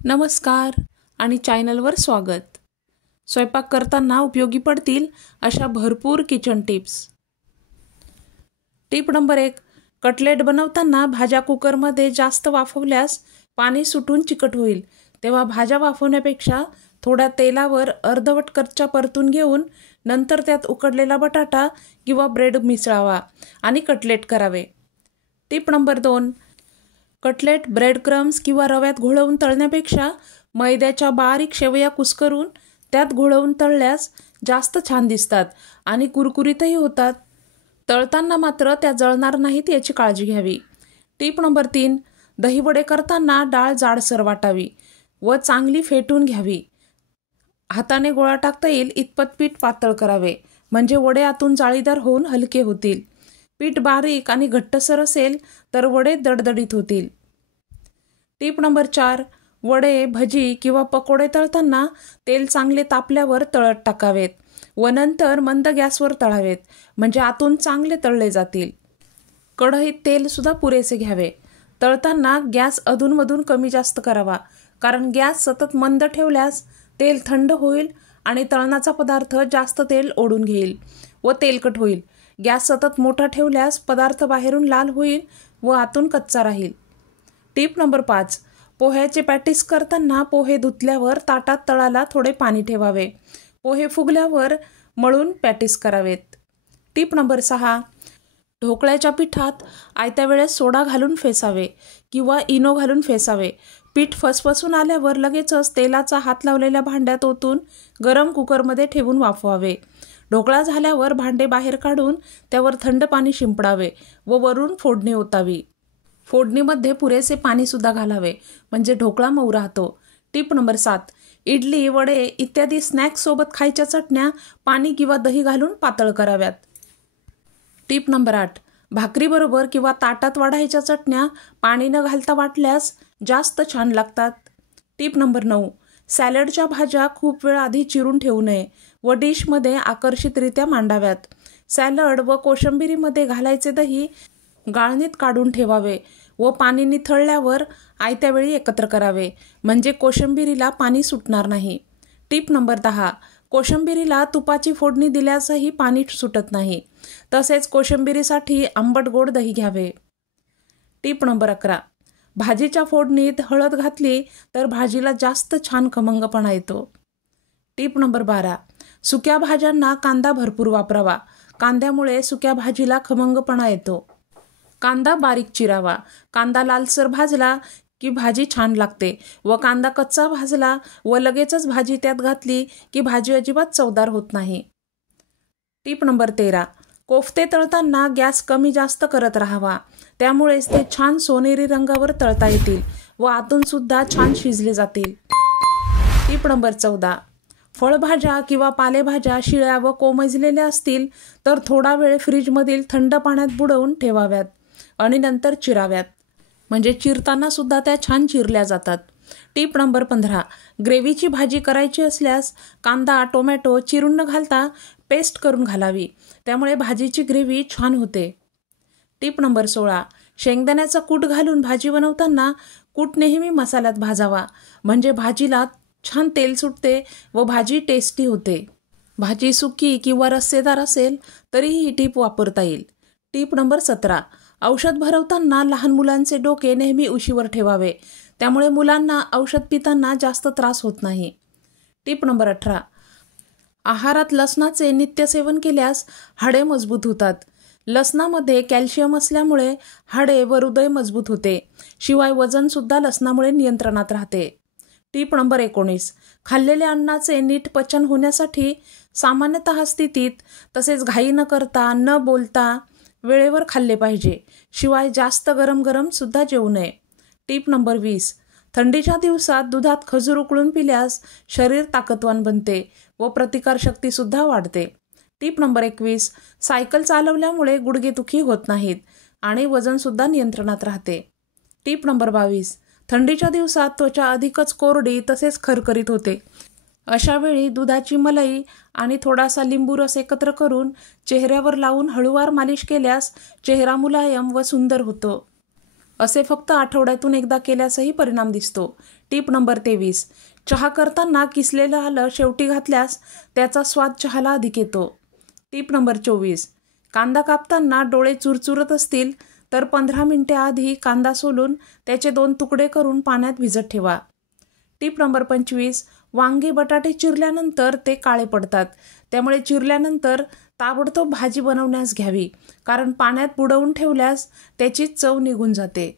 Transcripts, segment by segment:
नमस्कार आणि चॅनलवर स्वागत. स्वयंपाक करताना उपयोगी पडतील अशा भरपूर kitchen tips. Tip number 1. Cutlet बनवताना भाज्या कुकरमध्ये जास्त वाफवल्यास पाणी सुटून चिकट होईल. तेव्हा भाज्या वाफवण्यापेक्षा थोड्या तेलावर अर्धवट कच्चा परतून घेऊन नंतर त्यात उकडलेला बटाटा किंवा ब्रेड मिसळावा आणि कटलेट करावे. Tip number 2. Cutlet bread crumbs किंवा रव्यात घोळवून तळण्यापेक्षा मैद्याच्या बारीक शेवया कुस्करून त्यात घोळवून तळल्यास जास्त छान दिसतात आणि कुरकुरीतही होतात. तळताना मात्र त्या जळणार नाहीत याची काळजी घ्यावी. Tip number 3. दहीवडे करताना डाळ जाडसर वाटावी व चांगली फेटून घ्यावी. हाताने गोळा टाकता येईल इतपत पीठ पातळ करावे, म्हणजे वडे आतून जाळीदार होऊन हलके होतील. पीठ बारीक आणि घट्टसर असेल तर वडे दडदडीत होतील. Tip number 4. वडे, भजी किंवा पकोडे तळताना तेल चांगले तापल्यावर तळत टाकावेत व नंतर मंद गॅसवर तळावेत, म्हणजे आतून चांगले तळले जातील. कढईत तेल सुद्धा पुरेसे घ्यावे. तळताना गॅस अधूनमधून कमी जास्त करावा, कारण गॅस सतत मंद ठेवल्यास तेल थंड होईल आणि तळणाचा पदार्थ जास्त तेल ओढून घेईल व तेलकट होईल. गॅस सतत मोठा ठेवल्यास पदार्थ बाहेरून लाल होईल व आतून कच्चा राहील. Tip number 5. पोह्याचे पॅटीस करताना पोहे धुतल्यावर ताटात तळाला थोडे पाणी ठेवावे. पोहे फुगल्यावर मळून पॅटीस करावेत. Tip number 6. ढोकळ्याच्या पिठात आयत्या वेळेस सोडा घालून फेसावे किंवा इनो घालून फेसावे. पीठ फसफसून आल्यावर लगेचच तेलाचा हात लावलेल्या भांड्यात ओतून गरम कुकरमध्ये ठेवून वाफवावे. ढोकळा झाल्यावर भांडे बाहेर काढून त्यावर थंड पाणी शिंपडावे व वरून फोडणी ओतावी. फोडणीमध्ये पुरेसे पाणी सुद्धा घालावे, म्हणजे ढोकळा मऊ राहतो. Tip number 7. इडली, वडे इत्यादी स्नॅक्स सोबत खायच्या चटण्या पाणी किंवा दही घालून पातळ कराव्यात. Tip number 8. भाकरीबरोबर किंवा ताटात वाढायच्या चटण्या पाणी न घालता वाटल्यास जास्त छान लागतात. Tip number 9. सॅलडच्या भाज्या खूप वेळ आधी चिरून ठेवू नये व डिशमध्ये आकर्षितरित्या मांडाव्यात. सॅलड व कोशिंबिरीमध्ये घालायचे दही गाळणीत काढून ठेवावे व पाणी निथळल्यावर आयत्या वेळी एकत्र करावे, म्हणजे कोशिंबिरीला पाणी सुटणार नाही. Tip number 10. कोशिंबिरीला तुपाची फोडणी दिल्यासही पाणी सुटत नाही. तसेच कोशिंबिरीसाठी आंबट गोड दही घ्यावे. Tip number 11. भाजीच्या फोडणीत हळद घातली तर भाजीला जास्त छान खमंगपणा येतो. Tip number 12. सुक्या भाज्यांना कांदा भरपूर वापरावा. कांद्यामुळे सुक्या भाजीला खमंगपणा येतो. कांदा बारीक चिरावा. कांदा लालसर भाजला की भाजी छान लागते व कांदा कच्चा भाजला व लगेचच भाजी त्यात घातली की भाजी अजिबात चवदार होत नाही. Tip number 13. कोफ्ते तळताना गॅस कमी जास्त करत राहावा. त्यामुळेच ते छान सोनेरी रंगावर तळता येतील व आतून सुद्धा छान शिजले जातील. Tip number 14. फळभाज्या किंवा पालेभाज्या शिळ्या व कोमजलेल्या असतील तर थोडा वेळ फ्रीजमधील थंड पाण्यात बुडवून ठेवाव्यात आणि नंतर चिराव्यात, म्हणजे चिरताना सुद्धा त्या छान चिरल्या जातात. Tip number 15. ग्रेव्हीची भाजी करायची असल्यास कांदा, टोमॅटो चिरून न घालता पेस्ट करून घालावी. त्यामुळे भाजीची ग्रेव्ही छान होते. Tip number 16. शेंगदाण्याचा कूट घालून भाजी बनवताना कूट नेहमी मसाल्यात भाजावा, म्हणजे भाजीला छान तेल सुटते व भाजी टेस्टी होते. भाजी सुकी किंवा रस्सेदार असेल तरीही ही टीप वापरता येईल. Tip number 17. औषध भरवताना लहान मुलांचे डोके नेहमी उशीवर ठेवावे. त्यामुळे मुलांना औषध पिताना जास्त त्रास होत नाही. Tip number 18. आहारात लसणाचे नित्यसेवन केल्यास हाडे मजबूत होतात. लसणामध्ये कॅल्शियम असल्यामुळे हाडे व हृदय मजबूत होते. शिवाय वजन सुद्धा लसणामुळे नियंत्रणात राहते. Tip number 19. खाल्लेल्या अन्नाचे नीट पचन होण्यासाठी सामान्यतः स्थितीत तसेच घाई न करता न बोलता वेळेवर खाल्ले पाहिजे. शिवाय जास्त गरम सुद्धा जेवू नये. Tip number 20. थंडीच्या दिवसात दुधात खजूर उकळून पिल्यास शरीर ताकदवान बनते व प्रतिकारशक्ती सुद्धा वाढते. Tip number 21. सायकल चालवल्यामुळे गुडघेदुखी होत नाहीत आणि वजन सुद्धा नियंत्रणात राहते. Tip number 22. थंडीच्या दिवसात त्वचा अधिकच कोरडी तसेच खरखरीत होते. अशा वेळी दुधाची मलाई आणि थोडासा लिंबू रस एकत्र करून चेहऱ्यावर लावून हळूवार मालिश केल्यास चेहरा मुलायम व सुंदर होतो. असे फक्त आठवड्यातून एकदा केल्यासही परिणाम दिसतो. Tip number 23. चहा करताना किसलेलं आलं शेवटी घातल्यास त्याचा स्वाद चहाला अधिक येतो. Tip number 24. कांदा कापताना डोळे चुरचुरत असतील तर 15 मिनिटे आधी कांदा सोलून त्याचे 2 तुकडे करून पाण्यात भिजत ठेवा. Tip number 25. वांगे बटाटे चिरल्यानंतर ते काळे पडतात, त्यामुळे चिरल्यानंतर ताबडतोब भाजी बनवण्यास घ्यावी, कारण पाण्यात बुडवून ठेवल्यास त्याची चव निघून जाते.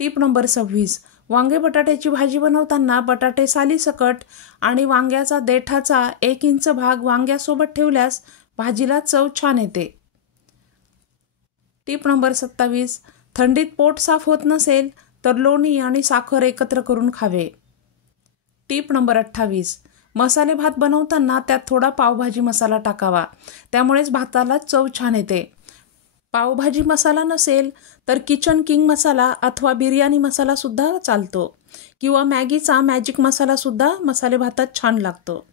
Tip number 26. वांगे बटाट्याची भाजी बनवताना बटाटे सालीसकट आणि वांग्याचा देठाचा 1 इंच भाग वांग्यासोबत ठेवल्यास भाजीला चव छान येते. Tip number 27. थंडीत पोट साफ होत नसेल तर लोणी आणि साखर एकत्र करून खावे. Tip number 28. मसाले भात बनवताना त्यात थोडा पावभाजी मसाला टाकावा, त्यामुळेच भाताला चव छान येते. पावभाजी मसाला नसेल तर किचन किंग मसाला अथवा बिर्याणी मसाला सुद्धा चालतो, किंवा मॅगीचा मॅजिक मसाला सुद्धा मसाले भातात छान लागतो.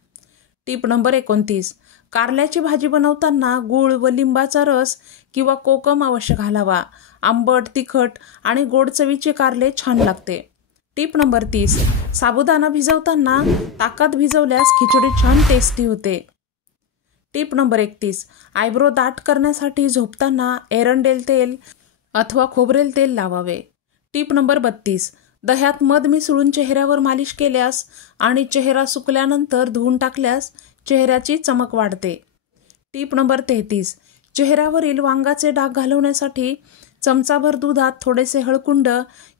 Tip number 29. कारल्याची भाजी बनवताना गूळ व लिंबाचा रस किंवा कोकम अवश्य घालावा. आंबट, तिखट आणि गोड चवीचे कारले छान लागते. Tip number 30. साबुदाणा भिजवताना ताकात भिजवल्यास खिचडी छान टेस्टी होते. Tip number 31. आयब्रो दाट करण्यासाठी झोपताना एरंडेल तेल अथवा खोबरेल तेल लावावे. Tip number 32. दह्यात मध मिसळून चेहऱ्यावर मालिश केल्यास आणि चेहरा सुकल्यानंतर धुवून टाकल्यास चेहऱ्याची चमक वाढते. Tip number 33. चेहऱ्यावरील वांगाचे डाग घालवण्यासाठी चमचाभर दुधात थोडेसे हळकुंड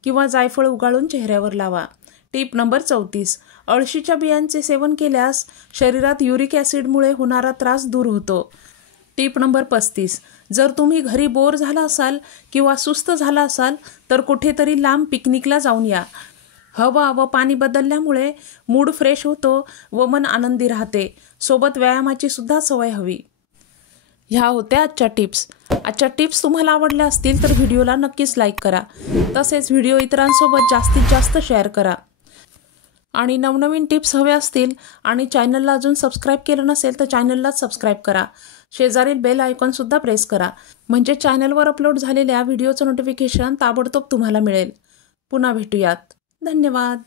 किंवा जायफळ उगाळून चेहऱ्यावर लावा. Tip number 34. अळशीच्या बियांचे सेवन केल्यास शरीरात युरिक ॲसिडमुळे होणारा त्रास दूर होतो. Tip number 35. जर तुम्ही घरी बोर झाला असाल किंवा सुस्त झाला असाल तर कुठेतरी लांब पिकनिकला जाऊन या. हवा व पाणी बदलल्यामुळे मूड फ्रेश होतो व मन आनंदी राहते. सोबत व्यायामाची सुद्धा सवय हवी. ह्या होत्या आजच्या टिप्स. आजच्या टिप्स तुम्हाला आवडल्या असतील तर व्हिडिओला नक्कीच लाईक करा. तसेच व्हिडिओ इतरांसोबत जास्तीत जास्त शेअर करा. आणि नवनवीन टिप्स हवे असतील आणि चॅनलला अजून सबस्क्राईब केलं नसेल तर चॅनलला सबस्क्राईब करा. शेजारील बेल आयकॉनसुद्धा प्रेस करा, म्हणजे चॅनलवर अपलोड झालेल्या व्हिडिओचं नोटिफिकेशन ताबडतोब तुम्हाला मिळेल. पुन्हा भेटूयात. धन्यवाद.